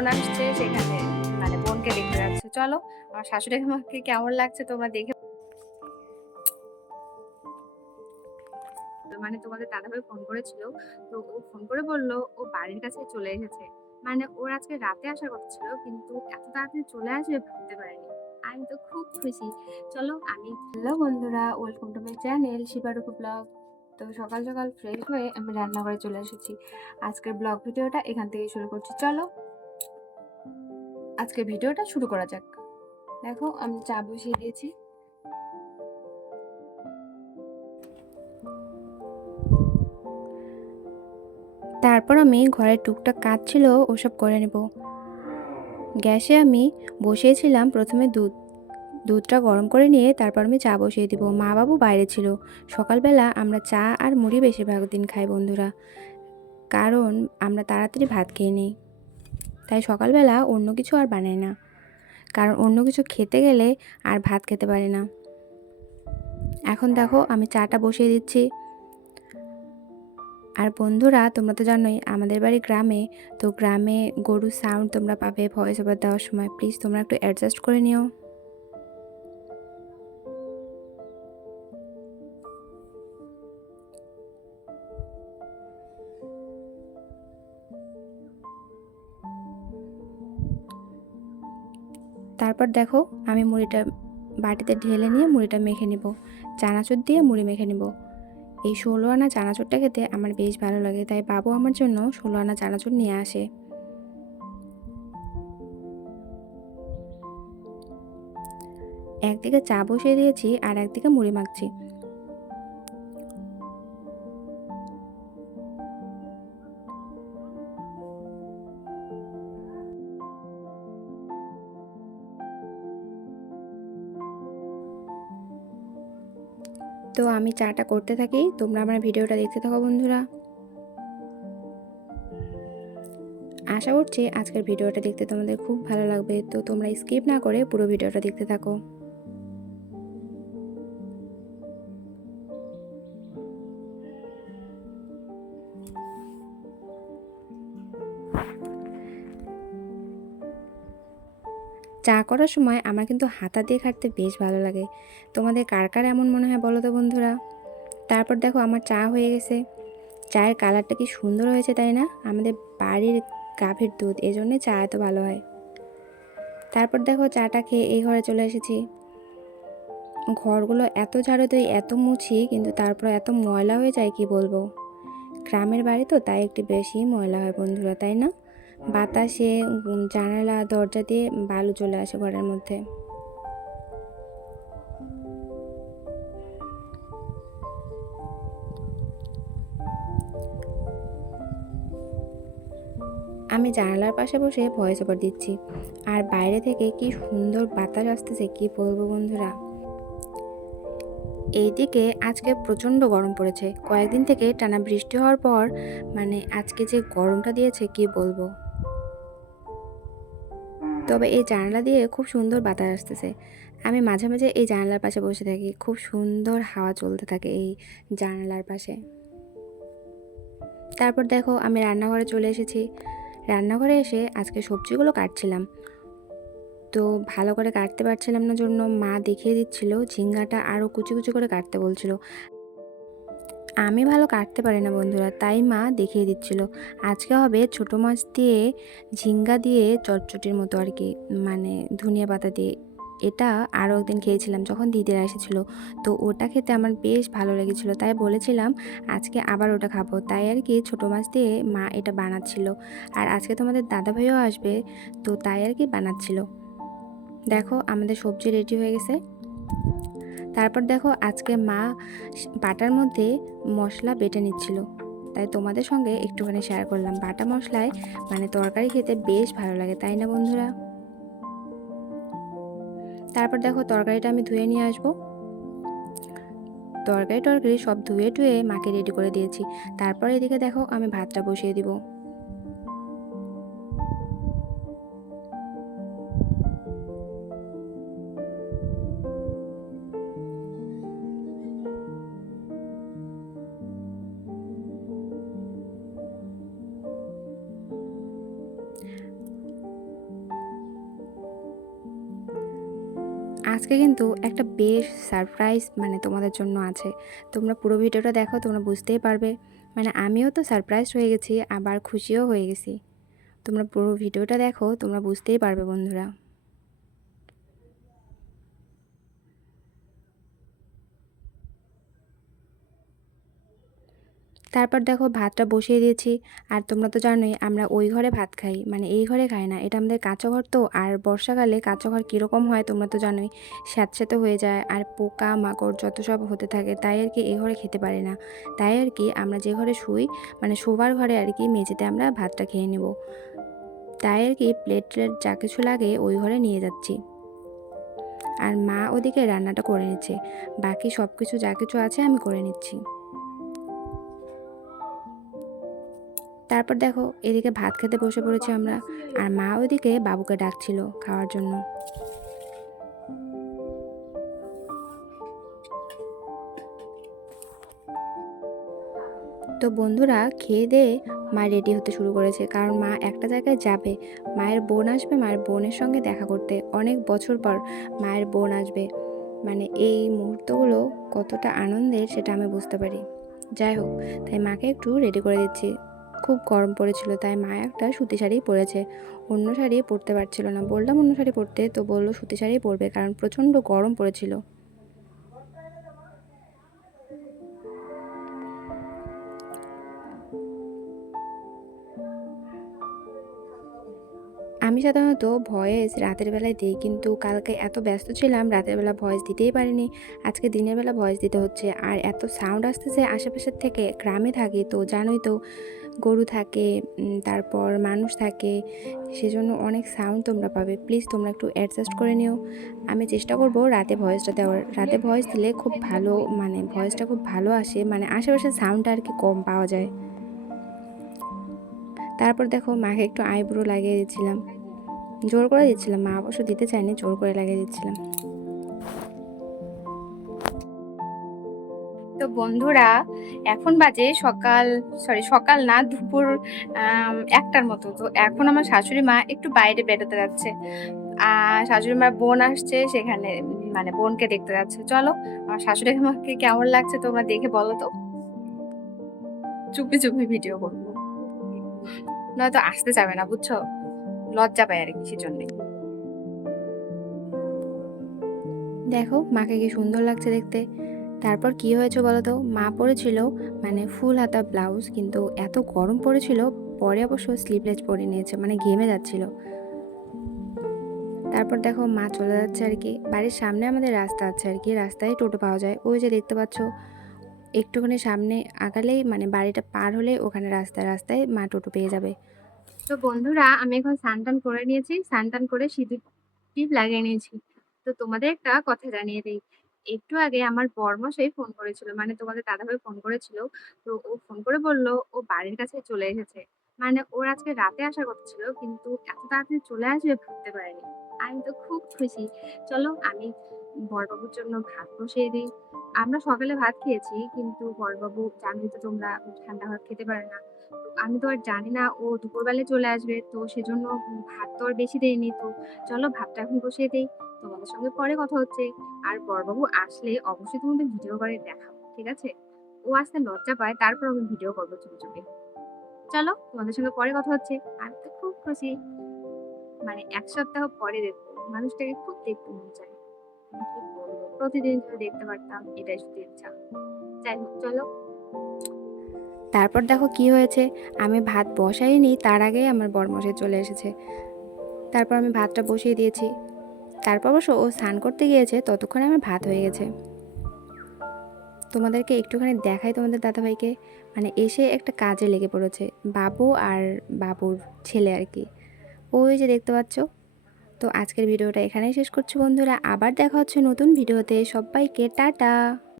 বোন আসছে সেখানে মানে বোনকে দেখতে যাচ্ছে। চলো, আমার শাশুড়ি আমাকে কেমন লাগছে তোমরা দেখে মানে তোমাদের দাদাভাই ফোন করেছিল, তো ও ফোন করে বলল, ও বাড়ির কাছে চলে এসেছে। মানে ওর আজকে রাতে আসার কথা ছিল, কিন্তু এত তাড়াতাড়ি চলে আসবে ভাবতে পারিনি। আমি তো খুব খুশি। চলো, আমি হ্যালো বন্ধুরা welcome to my channel শিবারুকু blog তো সকাল সকাল ফ্রেশ হয়ে আমি রান্নাঘরে চলে এসেছি। আজকের ব্লগ ভিডিওটা এখান থেকে শুরু করছি। চলো আজকের ভিডিওটা শুরু করা যাক। দেখো, আমি চা বসিয়ে দিয়েছি। তারপর আমি ঘরের টুকটাক কাজ ছিল, ওসব করে নেব। গ্যাসে আমি বসিয়েছিলাম প্রথমে দুধ। দুধটা গরম করে নিয়ে তারপর আমি চা বসিয়ে দিব। মা বাবু বাইরে ছিল। সকালবেলা আমরা চা আর মুড়ি বেশিরভাগ দিন খাই বন্ধুরা। কারণ আমরা তাড়াতাড়ি ভাত খেয়ে নিই। তাই সকালবেলা অন্য কিছু আর বানায় না। কারণ অন্য কিছু খেতে গেলে আর ভাত খেতে পারে না। এখন দেখো আমি চাটা বসিয়ে দিচ্ছি। আর বন্ধুরা, তোমরা তো জানোই আমাদের বাড়ি গ্রামে, তো গ্রামে গরু সাউন্ড তোমরা পাবে ভয়েস ওভার দেওয়ার সময়। প্লিজ তোমরা একটু অ্যাডজাস্ট করে নিও। দেখো, আমি মুড়িটা বাটিতে ঢেলে নিয়ে মুড়িটা মেখে নিব। চানাচুর দিয়ে মুড়ি মেখে নিব। এই ষোলো আনা চানাচুরটা খেতে আমার বেশ ভালো লাগে, তাই বাবু আমার জন্য ষোলো আনা চানাচুর নিয়ে আসে। একদিকে চা বসিয়ে দিয়েছি আর একদিকে মুড়ি মাখছি। তো আমি চাটা করতে থাকি। তোমরা আমার ভিডিওটা দেখতে থাকো বন্ধুরা। আশা করছি আজকের ভিডিওটা দেখতে তোমাদের খুব ভালো লাগবে। তো তোমরা স্কিপ না করে পুরো ভিডিওটা দেখতে থাকো। চা করার সময় আমার কিন্তু হাতা দিয়ে খাটতে বেশ ভালো লাগে। তোমাদের কার কার এমন মনে হয় বলো তো বন্ধুরা? তারপর দেখো আমার চা হয়ে গেছে। চায়ের কালারটা কি সুন্দর হয়েছে তাই না? আমাদের বাড়ির গাভীর দুধ, এই জন্যে চা এত ভালো হয়। তারপর দেখো চাটা খেয়ে এই ঘরে চলে এসেছি। ঘরগুলো এত ঝাড়ু দিই এত মুছি, কিন্তু তারপর এত ময়লা হয়ে যায়, কি বলব? গ্রামের বাড়ি তো তাই একটু বেশি ময়লা হয় বন্ধুরা, তাই না? বাতাসে জানালা, দরজা দিয়ে বালু চলে আসে ঘরের মধ্যে। আমি জানালার পাশে বসে ভয়েস ওভার দিচ্ছি। আর বাইরে থেকে কি সুন্দর বাতাস আসতেছে, কি বলব বন্ধুরা? এইদিকে আজকে প্রচণ্ড গরম পড়েছে। কয়েকদিন থেকে টানা বৃষ্টি হওয়ার পর মানে আজকে যে গরমটা দিয়েছে, কি বলব? তবে এই জানলা দিয়ে খুব সুন্দর বাতাস আসতেছে। আমি মাঝে মাঝে এই জানালার পাশে বসে থাকি, খুব সুন্দর হাওয়া চলতে থাকে এই জানালার পাশে। তারপর দেখো, আমি রান্নাঘরে চলে এসেছি। রান্নাঘরে এসে আজকে সবজিগুলো কাটছিলাম। তো ভালো করে কাটতে পারছিলাম না, জন্য মা দেখিয়ে দিচ্ছিল ঝিঙ্গাটা আরও কুচি কুচি করে কাটতে বলছিল। আমি ভালো কাটতে পারি না বন্ধুরা, তাই মা দেখিয়ে দিচ্ছিল। আজকে হবে ছোটো মাছ দিয়ে ঝিঙ্গা দিয়ে চটচটির মতো আর কি মানে ধনিয়া পাতা দিয়ে। এটা আরও একদিন খেয়েছিলাম যখন দিদিরা এসেছিল তো ওটা খেতে আমার বেশ ভালো লেগেছিলো, তাই বলেছিলাম আজকে আবার ওটা খাব। তাই আর কি ছোটো মাছ দিয়ে মা এটা বানাচ্ছিল। আর আজকে তোমাদের দাদা ভাইও আসবে, তো তাই আর কি বানাচ্ছিল। দেখো আমাদের সবজি রেডি হয়ে গেছে। তারপর দেখো আজকে মা বাটার মধ্যে মশলা বেটে নিচ্ছিল। তাই তোমাদের সঙ্গে একটুখানি শেয়ার করলাম। বাটা মশলায় মানে তরকারি খেতে বেশ ভালো লাগে, তাই না বন্ধুরা? তারপর দেখো তরকারিটা আমি ধুয়ে নিয়ে আসব। তরকারি টরকারি সব ধুয়ে টুয়ে মাকে রেডি করে দিয়েছি। তারপর এদিকে দেখো আমি ভাতটা বসিয়ে দিব। আজকে কিন্তু একটা বেশ সারপ্রাইজ মানে তোমাদের জন্য আছে। তোমরা পুরো ভিডিওটা দেখো, তোমরা বুঝতেই পারবে। মানে আমিও তো সারপ্রাইজ হয়ে গেছি, আবার খুশিও হয়ে গেছি। তোমরা পুরো ভিডিওটা দেখো, তোমরা বুঝতেই পারবে বন্ধুরা। তারপর দেখো ভাতটা বসিয়ে দিয়েছি। আর তোমরা তো জানোই আমরা ওই ঘরে ভাত খাই মানে এই ঘরে খাই না। এটা আমাদের কাঁচা ঘর তো, আর বর্ষাকালে কাঁচা ঘর কীরকম হয় তোমরা তো জানোই, স্যাঁতস্যাঁতে হয়ে যায়, আর পোকা, মাকড় যত সব হতে থাকে, তাই আর কি এই ঘরে খেতে পারে না। তাই আর কি আমরা যে ঘরে শুই মানে শোবার ঘরে আর কি মেঝেতে আমরা ভাতটা খেয়ে নেব। তাই আর কি প্লেট ট্লেট যা কিছু লাগে ওই ঘরে নিয়ে যাচ্ছি। আর মা ওদিকে রান্নাটা করে নিচ্ছে, বাকি সব কিছু যা কিছু আছে আমি করে নিচ্ছি। তারপর দেখো, এদিকে ভাত খেতে বসে পড়েছি আমরা। আর মা ওইদিকে বাবুকে ডাকছিল খাওয়ার জন্য। তো বন্ধুরা, খেয়ে দিয়ে মা রেডি হতে শুরু করেছে। কারণ মা একটা জায়গায় যাবে। মায়ের বোন আসবে, মায়ের বোনের সঙ্গে দেখা করতে। অনেক বছর পর মায়ের বোন আসবে। মানে এই মুহূর্তগুলো কতটা আনন্দের সেটা আমি বুঝতে পারি। যাই হোক, তাই মাকে একটু রেডি করে দিচ্ছি। খুব গরম পড়েছিল, তাই মা একটা সুতি শাড়ি পরেছে। অন্য শাড়ি পরতে পারছিল না। বললাম, অন্য শাড়ি পরতে? তো বলল, সুতি শাড়ি পরবে, কারণ প্রচণ্ড গরম পড়েছিল। আমি সাধারণত ভয়েস রাতের বেলায় দিই, কিন্তু কালকে এত ব্যস্ত ছিলাম, রাতের বেলা ভয়েস দিতেই পারিনি। আজকে দিনের বেলা ভয়েস দিতে হচ্ছে। আর এত সাউন্ড আসতেছে আশেপাশের থেকে, গ্রামে থাকি তো জানোই তো, গরু থাকে তারপর মানুষ থাকে, সেজন্য অনেক সাউন্ড তোমরা পাবে। প্লিজ তোমরা একটু অ্যাডজাস্ট করে নিও। আমি চেষ্টা করব রাতে ভয়েসটা দেওয়ার। রাতে ভয়েস দিলে খুব ভালো মানে ভয়েসটা খুব ভালো আসে মানে আশেপাশের সাউন্ডটা আর কি কম পাওয়া যায়। তারপর দেখো মাকে একটু আইব্রো লাগিয়ে দিচ্ছিলাম। জোর করে দিচ্ছিলাম, মা অবশ্য দিতে চায়নি, জোর করে লাগিয়ে দিচ্ছিলাম। তো বন্ধুরা, এখন বাজে সকাল সরি সকাল না, দুপুর একটার মতো। তো এখন আমার শাশুড়ি মা একটু বাইরে বেরোতে যাচ্ছে। আর শাশুড়ি মার বোন আসছে সেখানে মানে বোনকে দেখতে যাচ্ছে। চলো, আমার শাশুড়ি মাকে কেমন লাগছে তোমরা দেখে বলো তো। চুপি চুপি ভিডিও করব। নয়তো আসতে যাবে না, বুঝছ? লজ্জা পায় আর কি সেজন্যে। দেখো, মাকে কি সুন্দর লাগছে দেখতে। তারপর কি হয়েছে বলো তো মা পরেছিল মানে ফুল হাতা ব্লাউজ, কিন্তু এত গরম পড়েছিল, পরে অবশ্য স্লিভলেস পরে নিয়েছে মানে ঘেমে যাচ্ছিল। তারপর দেখো, মা চলে যাচ্ছে আর কি বাড়ির সামনে আমাদের রাস্তা আছে আর কি রাস্তায় টোটো পাওয়া যায়। ওই যে দেখতে পাচ্ছ, একটুখানি সামনে আগালেই মানে বাড়িটা পার হলে ওখানে রাস্তায় রাস্তায় মা টোটো পেয়ে যাবে। তো বন্ধুরা, আমি এখন স্নান করে নিয়েছি। স্নান করে সিঁদুর টিপ লাগিয়ে নিয়েছি। তো তোমাদের একটা কথা জানিয়ে দিই। একটু আগে আমার বরমশাই ফোন করেছিল মানে তোমাদের দাদাভাই ফোন করেছিল। তো ও ফোন করে বলল, ও বাড়ির কাছে চলে এসেছে। মানে ওর আজকে রাতে আসার কথা ছিল, কিন্তু এত তাড়াতাড়ি চলে আসবে ভাবতে পারিনি। আমি তো খুব খুশি। চলো, আমি বরবাবুর জন্য ভাত বসিয়ে দিই। আমরা সকালে ভাত খেয়েছি, কিন্তু বরবাবু, জানোই তো তোমরা, ঠান্ডা ভাত খেতে পারে না। আমি তো আর জানি না, ও দুপুরবেলায় চলে আসবে, তো সেজন্য ভাত তো আর বেশি দেয়নি, তো চলো ভাতটা এখন বসিয়ে দেই। তোমাদের সঙ্গে পরে কথা হচ্ছে। আর বড়বাবু আসলে অবশ্যই তোমাদের ভিডিও করে দেখাবো, ঠিক আছে? ও আসতে লজ্জা পায়, তারপর আমি ভিডিও করব চুপি চুপি। চলো, তোমাদের সঙ্গে পরে কথা হচ্ছে। আমি তো খুব খুশি। মানে এক সপ্তাহ পরে দেখব, মানুষটাকে খুব দেখতে মন চায়। প্রতিদিন যদি দেখতে পারতাম, এটাই শুধু ইচ্ছা। যাই হোক, চলো। তারপর দেখো কি হয়েছে? আমি ভাত বসাইনি, তার আগেই আমার বরমশাই চলে এসেছে। তারপর আমি ভাতটা বসিয়ে দিয়েছি। তারপর অবশ্য ও স্নান করতে গিয়েছে, ততক্ষণে আমার ভাত হয়ে গেছে। তোমাদেরকে একটুখানি দেখাই তোমাদের দাদাভাইকে। মানে এসে একটা কাজে লেগে পড়েছে, বাবু আর বাবুর ছেলে আর কি। ওই যে দেখতে পাচ্ছ। তো আজকের ভিডিওটা এখানেই শেষ করছি বন্ধুরা। আবার দেখা হচ্ছে নতুন ভিডিওতে। সবাইকে টাটা।